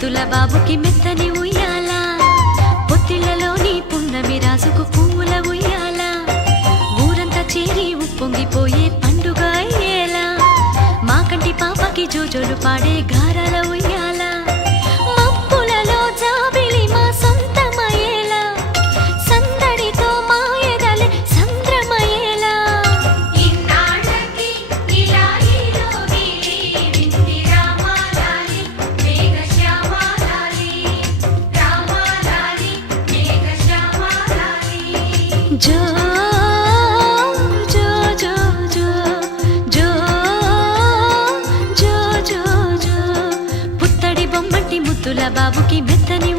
ముద్దుల బాబుకి మెత్తని ఉయ్యాల, పొత్తిళ్లలోని పున్నమి రాసుకు పూల ఉయ్యాల, ఊరంతా చేరి ఉప్పొంగిపోయే పండుగ అయ్యేలా, మా కంటి పాపకి జోజోలు పాడే గారాల ఉయ్యాల, మబ్బులలో జాబిలి మా సొంతమయ్యేలా, సందడితో మా ఎదలే సంద్రమయ్యేలా. జో జో జో జో జో జో జో జో పుత్తడి బొమ్మటి ముద్దుల బాబుకి మెత్తని